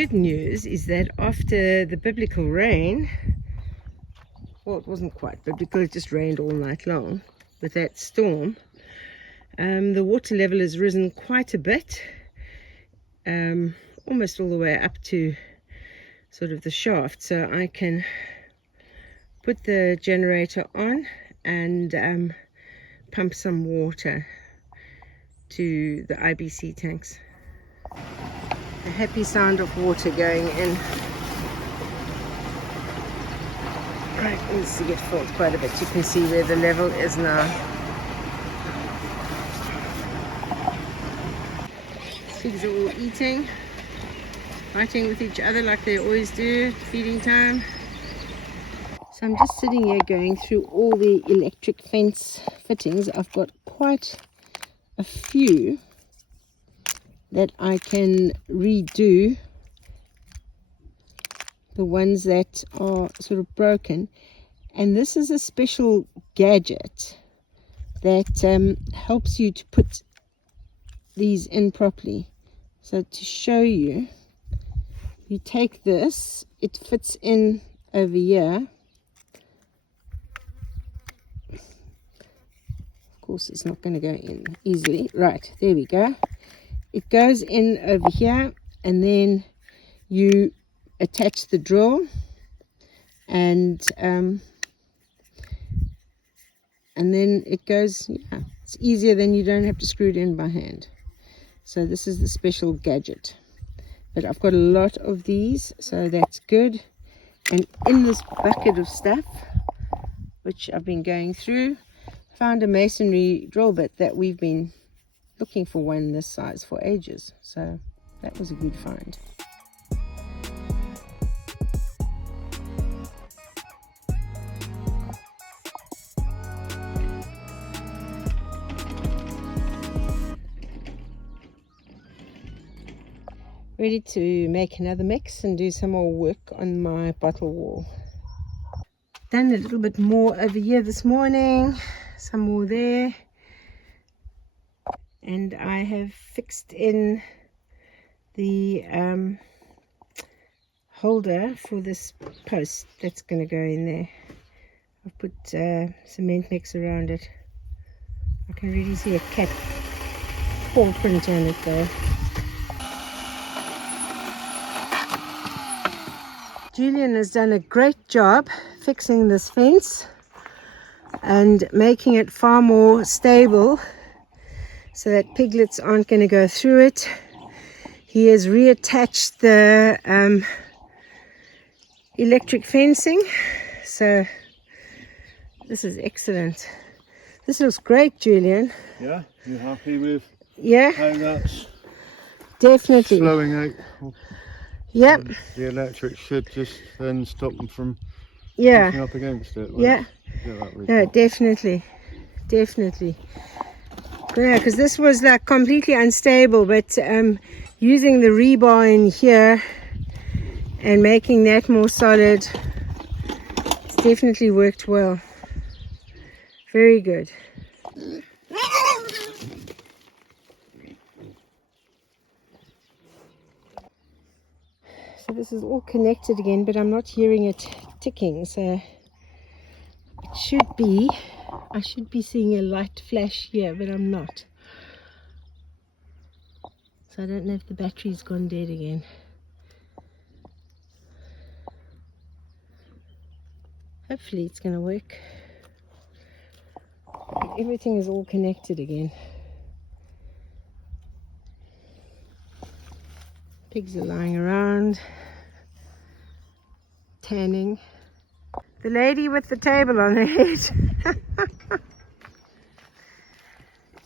good news is that after the biblical rain, well, it wasn't quite biblical, it just rained all night long with that storm, the water level has risen quite a bit, almost all the way up to sort of the shaft, so I can put the generator on and pump some water to the IBC tanks. The happy sound of water going in. Right, let's see, it filled quite a bit. You can see where the level is now. Pigs are all eating, fighting with each other like they always do, feeding time. So I'm just sitting here going through all the electric fence fittings. I've got quite a few that I can redo, the ones that are sort of broken. And this is a special gadget that helps you to put these in properly. So to show you, you take this, it fits in over here. Of course it's not going to go in easily. Right, there we go. It goes in over here, and then you attach the drill, and then it goes, yeah, it's easier, then you don't have to screw it in by hand. So this is the special gadget. But I've got a lot of these, so that's good. And in this bucket of stuff, which I've been going through, found a masonry drill bit that we've been looking for one this size for ages. So that was a good find. Ready to make another mix and do some more work on my bottle wall. Done a little bit more over here this morning, some more there, and I have fixed in the holder for this post that's going to go in there. I've put cement mix around it. I can really see a cat paw print on it though. Julian has done a great job fixing this fence and making it far more stable so that piglets aren't going to go through it. He has reattached the electric fencing, so this is excellent. This looks great, Julian. Yeah, you happy with how that's definitely flowing out? Yep. The electric should just then stop them from pushing up against it. Yeah. No, definitely. Yeah, because this was like completely unstable, but using the rebar in here and making that more solid, it's definitely worked well. Very good. So this is all connected again, but I'm not hearing it ticking, so it should be, I should be seeing a light flash here, but I'm not. So I don't know if the battery's gone dead again. Hopefully it's going to work. Everything is all connected again. Pigs are lying around, tanning. The lady with the table on her head.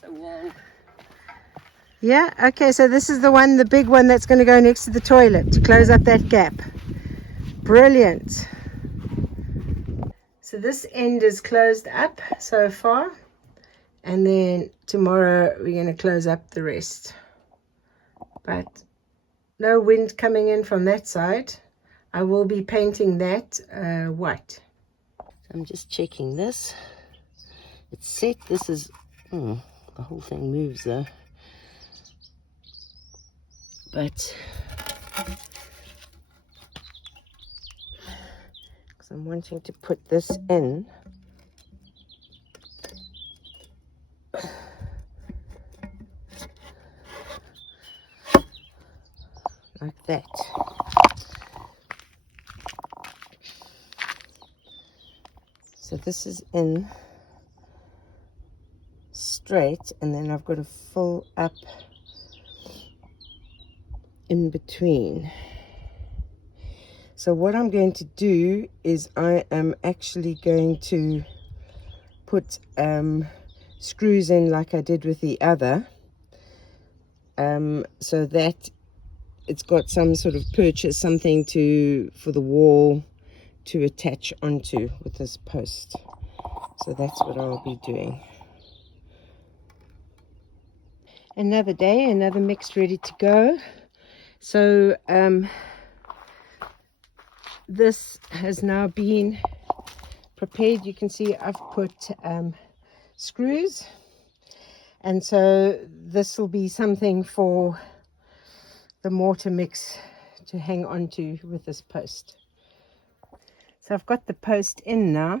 So wall. Yeah, okay, so this is the one, the big one that's going to go next to the toilet to close up that gap. Brilliant. So this end is closed up so far, and then tomorrow we're going to close up the rest. But no wind coming in from that side. I will be painting that white. So I'm just checking this. It's set. This is, the whole thing moves though. But So I'm wanting to put this in. Like that. So this is in straight, and then I've got to fill up in between. So what I'm going to do is I am actually going to put screws in like I did with the other, so that it's got some sort of purchase, something for the wall to attach onto with this post. So that's what I'll be doing. Another day, another mix ready to go. So this has now been prepared. You can see I've put screws, and so this will be something for the mortar mix to hang on to with this post. So I've got the post in now,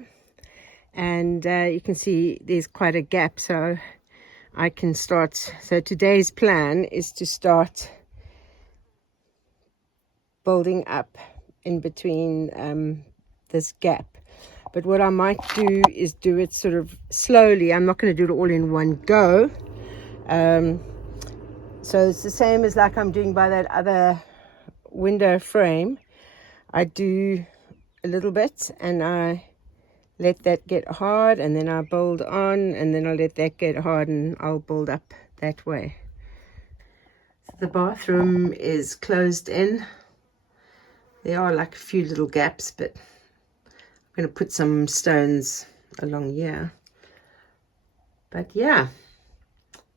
and you can see there's quite a gap, so I can start. So today's plan is to start building up in between this gap. But what I might do is do it sort of slowly. I'm not going to do it all in one go. So it's the same as like I'm doing by that other window frame. I do a little bit and I let that get hard, and then I build on, and then I'll let that get hard and I'll build up that way. So the bathroom is closed in. There are like a few little gaps, but I'm going to put some stones along here. But yeah,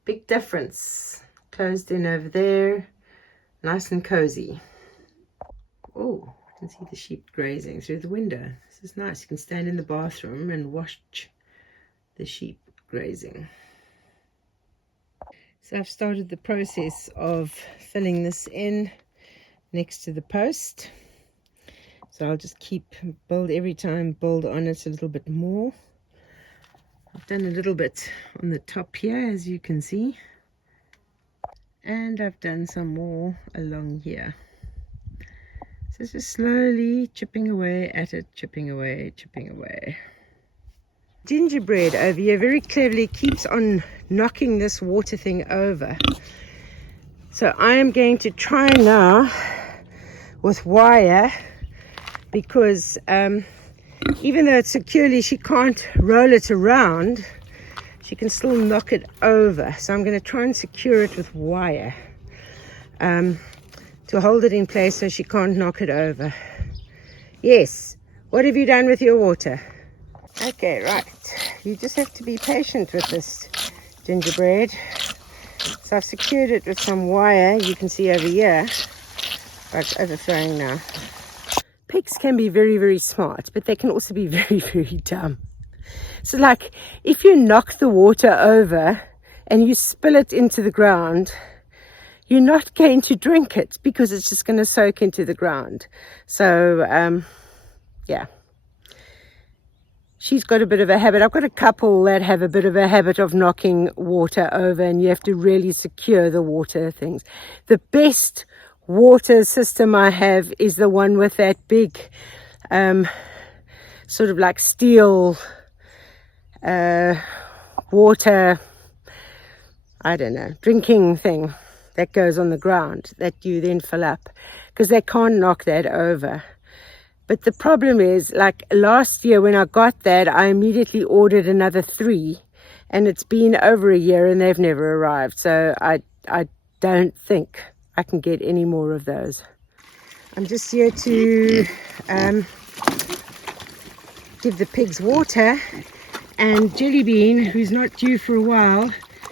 big difference. Closed in over there, nice and cozy. Oh, I can see the sheep grazing through the window. This is nice. You can stand in the bathroom and watch the sheep grazing. So I've started the process of filling this in next to the post. So I'll just build every time, build on it a little bit more. I've done a little bit on the top here, as you can see. And I've done some more along here. So just slowly chipping away at it, chipping away, chipping away. Gingerbread over here very cleverly keeps on knocking this water thing over. So I am going to try now with wire, because even though it's securely, she can't roll it around, she can still knock it over. So I'm going to try and secure it with wire to hold it in place so she can't knock it over. Yes, what have you done with your water? Okay, right. You just have to be patient with this gingerbread. So I've secured it with some wire, you can see over here. But it's overflowing now. Pigs can be very, very smart, but they can also be very, very dumb. So like, if you knock the water over and you spill it into the ground, you're not going to drink it because it's just going to soak into the ground. So, yeah. She's got a bit of a habit. I've got a couple that have a bit of a habit of knocking water over, and you have to really secure the water things. The best water system I have is the one with that big, sort of like steel water, I don't know, drinking thing that goes on the ground that you then fill up, because they can't knock that over. But the problem is, like last year when I got that, I immediately ordered another 3, and it's been over a year and they've never arrived. So I don't think I can get any more of those. I'm just here to give the pigs water, and Jellybean, who's not due for a while,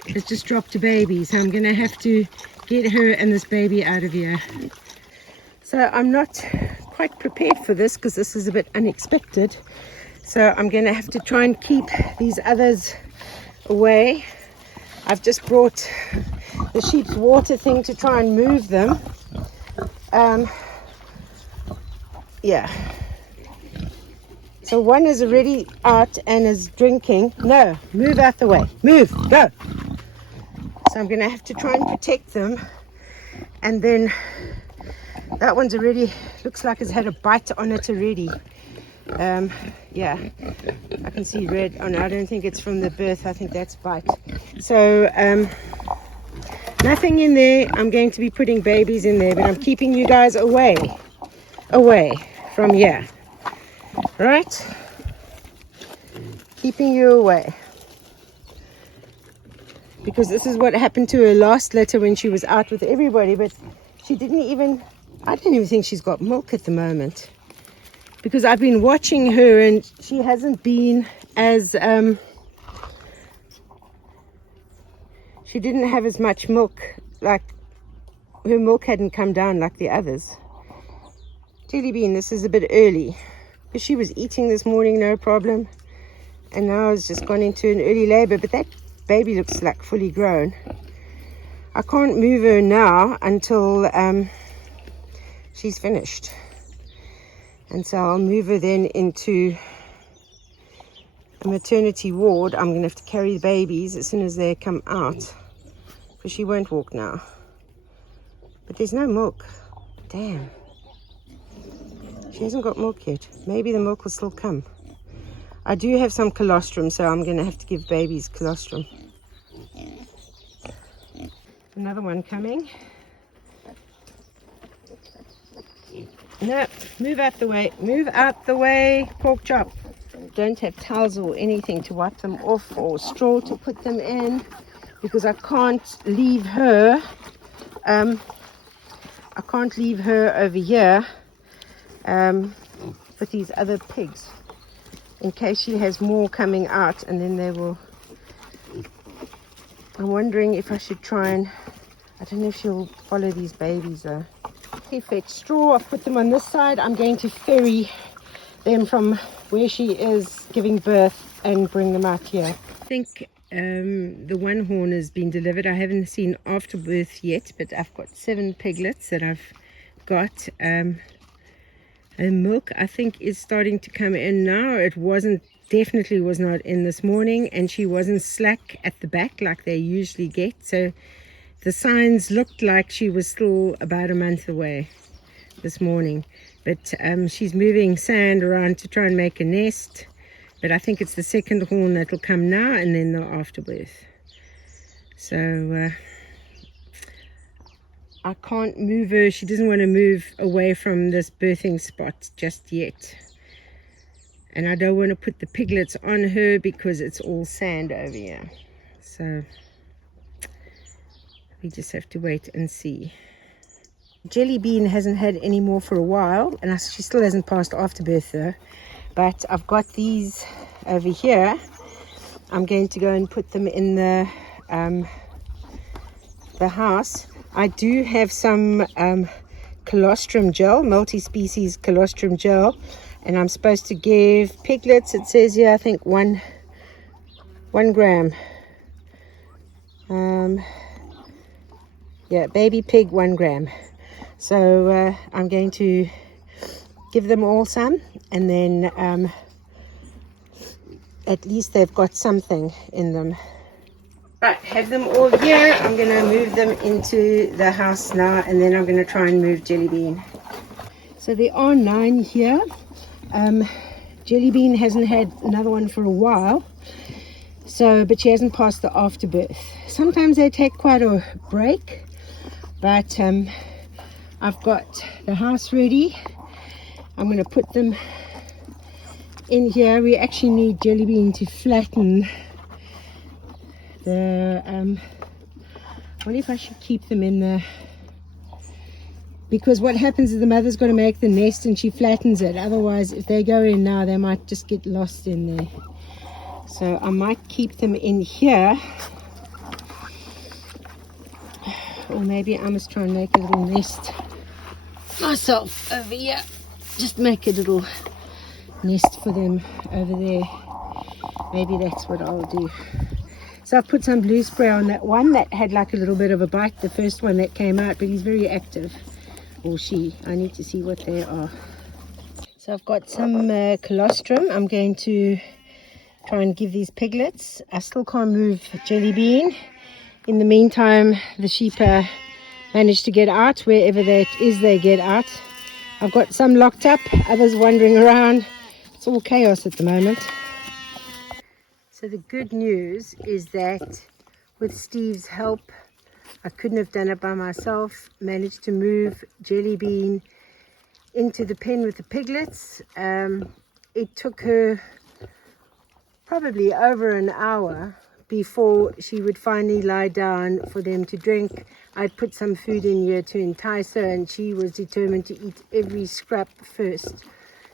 has just dropped a baby, so I'm going to have to get her and this baby out of here. So I'm not quite prepared for this because this is a bit unexpected, so I'm going to have to try and keep these others away. I've just brought the sheep's water thing to try and move them. Yeah. So one is already out and is drinking. No, move out the way. Move, go. So I'm going to have to try and protect them. And then that one's already, looks like it's had a bite on it already. Yeah, I can see red. Oh no, I don't think it's from the birth. I think that's bite. So nothing in there. I'm going to be putting babies in there, but I'm keeping you guys away from here. Right? Keeping you away. Because this is what happened to her last litter when she was out with everybody, but she didn't even, I don't even think she's got milk at the moment. Because I've been watching her and she hasn't been as, she didn't have as much milk, like her milk hadn't come down like the others. Jelly Bean, this is a bit early. Because she was eating this morning, no problem. And now it's just gone into an early labor, but that baby looks like fully grown. I can't move her now until she's finished. And so I'll move her then into a maternity ward. I'm going to have to carry the babies as soon as they come out. Because she won't walk now. But there's no milk. Damn. She hasn't got milk yet. Maybe the milk will still come. I do have some colostrum, so I'm going to have to give babies colostrum. Another one coming. No, move out the way. Move out the way, pork chop. Don't have towels or anything to wipe them off or straw to put them in because I can't leave her. I can't leave her over here with these other pigs in case she has more coming out, and then they will. I'm wondering if I should try and, I don't know if she'll follow these babies though. Okay, fetch straw. I've put them on this side. I'm going to ferry them from where she is giving birth and bring them out here. I think the one horn has been delivered. I haven't seen afterbirth yet, but I've got 7 piglets that I've got. And milk, I think, is starting to come in now. It definitely was not in this morning, and she wasn't slack at the back like they usually get. So the signs looked like she was still about a month away this morning. But she's moving sand around to try and make a nest. But I think it's the second horn that will come now, and then the afterbirth. So I can't move her. She doesn't want to move away from this birthing spot just yet. And I don't want to put the piglets on her because it's all sand over here. So we just have to wait and see. Jelly Bean hasn't had any more for a while, and she still hasn't passed afterbirth though. But I've got these over here. I'm going to go and put them in the house. I do have some colostrum gel, multi-species colostrum gel, and I'm supposed to give piglets, it says here, I think one gram. Yeah, baby pig 1 gram. So I'm going to give them all some, and then at least they've got something in them. Right, have them all here. I'm going to move them into the house now, and then I'm going to try and move Jelly Bean. So there are 9 here. Jelly Bean hasn't had another one for a while, but she hasn't passed the afterbirth. Sometimes they take quite a break, but I've got the house ready. I'm going to put them in here. We actually need Jelly Bean to flatten the I wonder if I should keep them in the, because what happens is the mother's got to make the nest and she flattens it. Otherwise, if they go in now, they might just get lost in there. So I might keep them in here, or maybe I must try and make a little nest myself over here. Just make a little nest for them over there. Maybe that's what I'll do. So I've put some blue spray on that one that had like a little bit of a bite, the first one that came out, but he's very active, or she. I need to see what they are. So So I've got some colostrum. I'm going to try and give these piglets. I still can't move Jelly Bean. In the meantime, the sheep managed to get out. Wherever that is, they get out. I've got some locked up, others wandering around. It's all chaos at the moment. So the good news is that with Steve's help, I couldn't have done it by myself. Managed to move Jelly Bean into the pen with the piglets. It took her probably over an hour before she would finally lie down for them to drink. I'd put some food in here to entice her, and she was determined to eat every scrap first.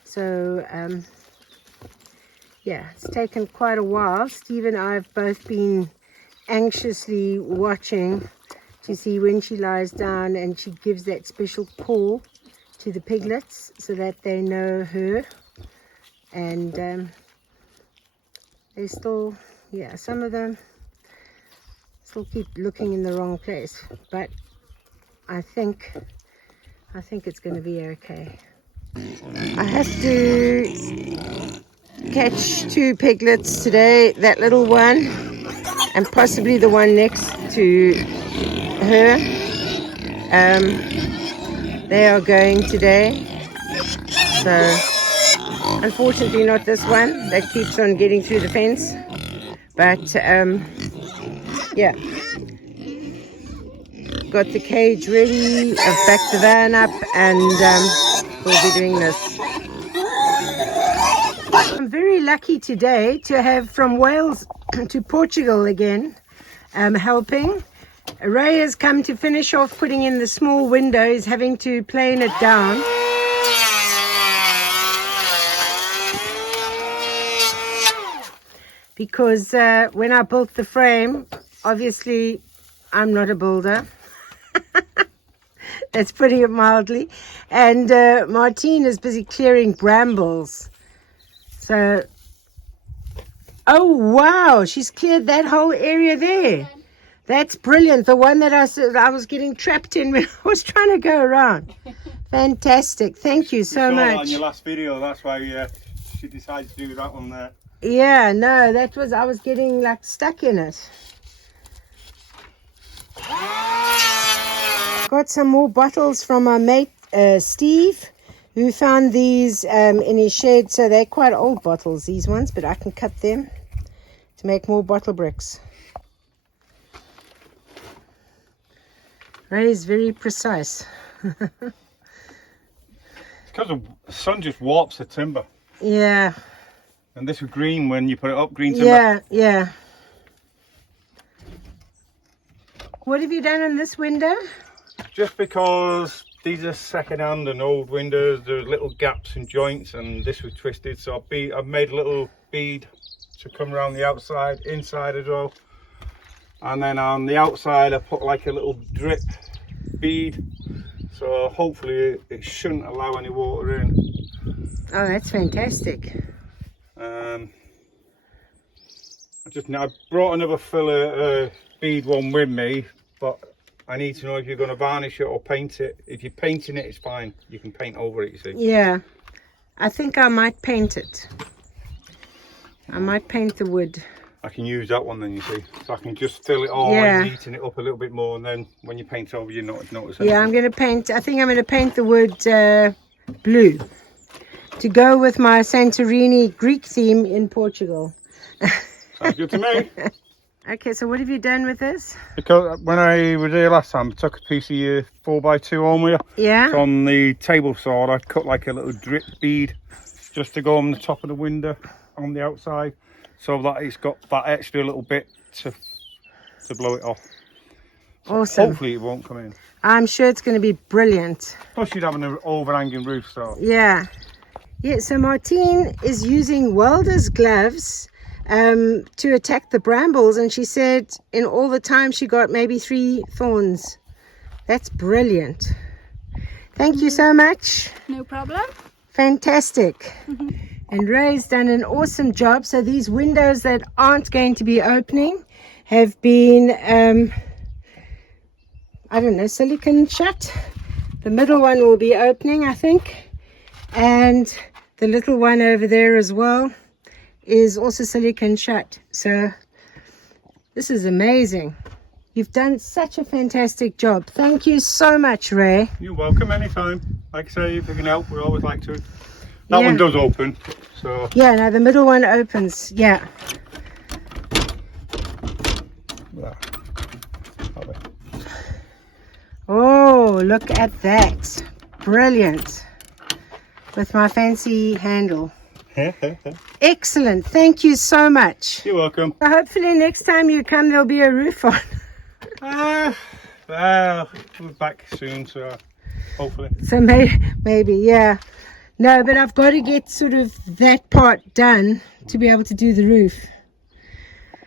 So yeah, it's taken quite a while. Steve and I have both been anxiously watching to see when she lies down and she gives that special call to the piglets so that they know her. And they still, yeah, some of them still keep looking in the wrong place, but I think it's going to be okay. I have to catch 2 piglets today, that little one and possibly the one next to her. They are going today, so unfortunately not this one that keeps on getting through the fence, but yeah, got the cage ready. I've backed the van up and we'll be doing this. I'm very lucky today to have from Wales to Portugal again helping. Ray has come to finish off putting in the small window. He's having to plane it down. Because when I built the frame, obviously I'm not a builder. That's putting it mildly. And Martine is busy clearing brambles. So, oh wow, she's cleared that whole area there. That's brilliant. The one that I was getting trapped in when I was trying to go around. Fantastic. Thank you so much. On your last video, that's why she decided to do that one there. Yeah, no, that was, I was getting like stuck in it. Got some more bottles from my mate Steve, who found these in his shed. So they're quite old bottles, these ones, but I can cut them to make more bottle bricks. Ray is very precise. Because the sun just warps the timber. Yeah. And this was green when you put it up, green timber. Yeah, yeah. What have you done on this window? Just because these are second-hand and old windows, there's little gaps and joints, and this was twisted, so I've made a little bead to come around the outside, inside as well. And then on the outside I put like a little drip bead, so hopefully it shouldn't allow any water in. Oh, that's fantastic. I brought another filler bead one with me, but I need to know if you're going to varnish it or paint it. If you're painting it, it's fine. You can paint over it, you see. Yeah, I think I might paint it. I might paint the wood. I can use that one then, you see. So I can just fill it all and neaten it up a little bit more, and then when you paint over, you notice it. Yeah, I'm going to paint, I think I'm going to paint the wood blue to go with my Santorini Greek theme in Portugal. Sounds good to me. Okay, so what have you done with this? Because when I was here last time, I took a piece of your 4x2 home with you. Yeah. So on the table saw, I cut like a little drip bead just to go on the top of the window on the outside, so that it's got that extra little bit to blow it off. So awesome. Hopefully it won't come in. I'm sure it's going to be brilliant. Plus you'd have an overhanging roof, so. Yeah. Yeah, so Martine is using welder's gloves to attack the brambles, and she said in all the time she got maybe 3 thorns. That's brilliant. Thank you so much. No problem. Fantastic. And Ray's done an awesome job. So these windows that aren't going to be opening have been I don't know, silicone shut. The middle one will be opening, I think, and The little one over there as well is also silicone shut. So this is amazing. You've done such a fantastic job. Thank you so much, Ray. You're welcome anytime. Like I say, if we can help, we always like to. That one does open, so. Yeah, no, the middle one opens. Yeah. Oh, look at that. Brilliant. With my fancy handle. Excellent. Thank you so much. You're welcome. So hopefully next time you come, there'll be a roof on. Well, we're back soon, so hopefully. So maybe, yeah. No, but I've got to get sort of that part done to be able to do the roof.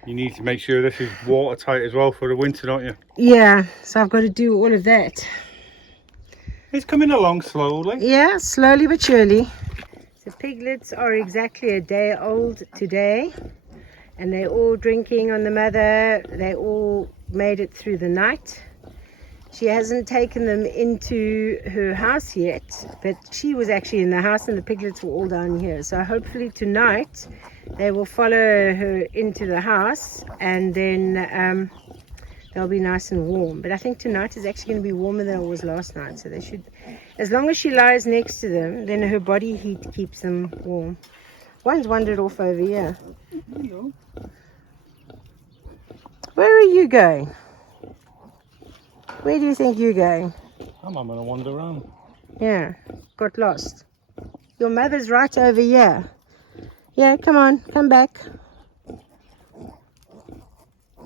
You need to make sure this is watertight as well for the winter, don't you? Yeah, so I've got to do all of that. It's coming along slowly. Yeah, slowly but surely. The piglets are exactly a day old today, and they're all drinking on the mother. They all made it through the night. She hasn't taken them into her house yet, but she was actually in the house and the piglets were all down here. So hopefully tonight they will follow her into the house, and then they'll be nice and warm. But I think tonight is actually going to be warmer than it was last night. So they should, as long as she lies next to them, then her body heat keeps them warm. One's wandered off over here. Where are you going? Where do you think you're going? I'm going to wander around. Yeah, got lost. Your mother's right over here. Yeah, come on, come back.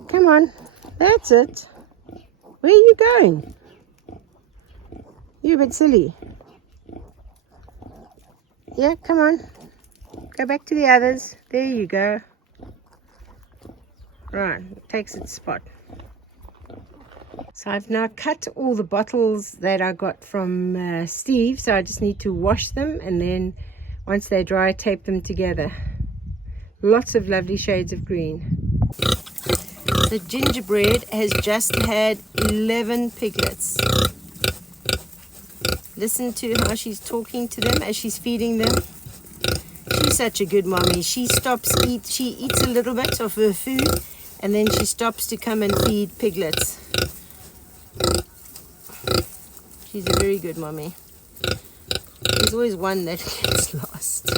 Come on, that's it. Where are you going? You're a bit silly. Yeah, come on. Go back to the others. There you go. Right, it takes its spot. So I've now cut all the bottles that I got from Steve, so I just need to wash them, and then once they're dry, tape them together. Lots of lovely shades of green. The gingerbread has just had 11 piglets. Listen to how she's talking to them as she's feeding them. She's such a good mommy. She eats a little bit of her food, and then she stops to come and feed piglets. She's a very good mommy. There's always one that gets lost.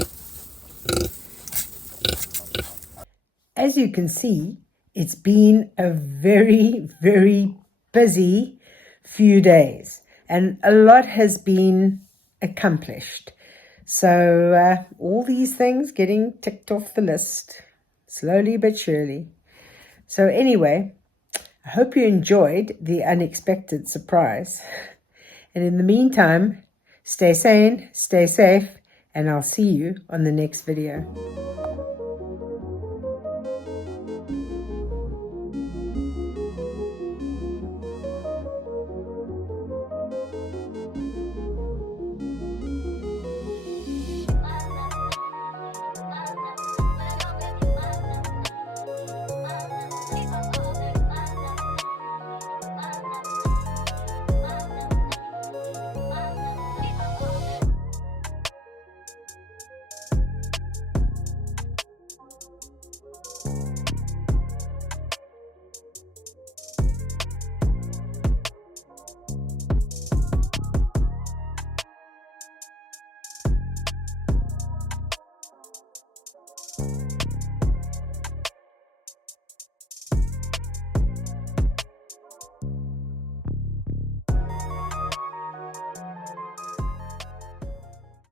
As you can see, it's been a very, very busy few days, and a lot has been accomplished. So all these things getting ticked off the list, slowly but surely. So anyway, I hope you enjoyed the unexpected surprise. And in the meantime, stay sane, stay safe, and I'll see you on the next video.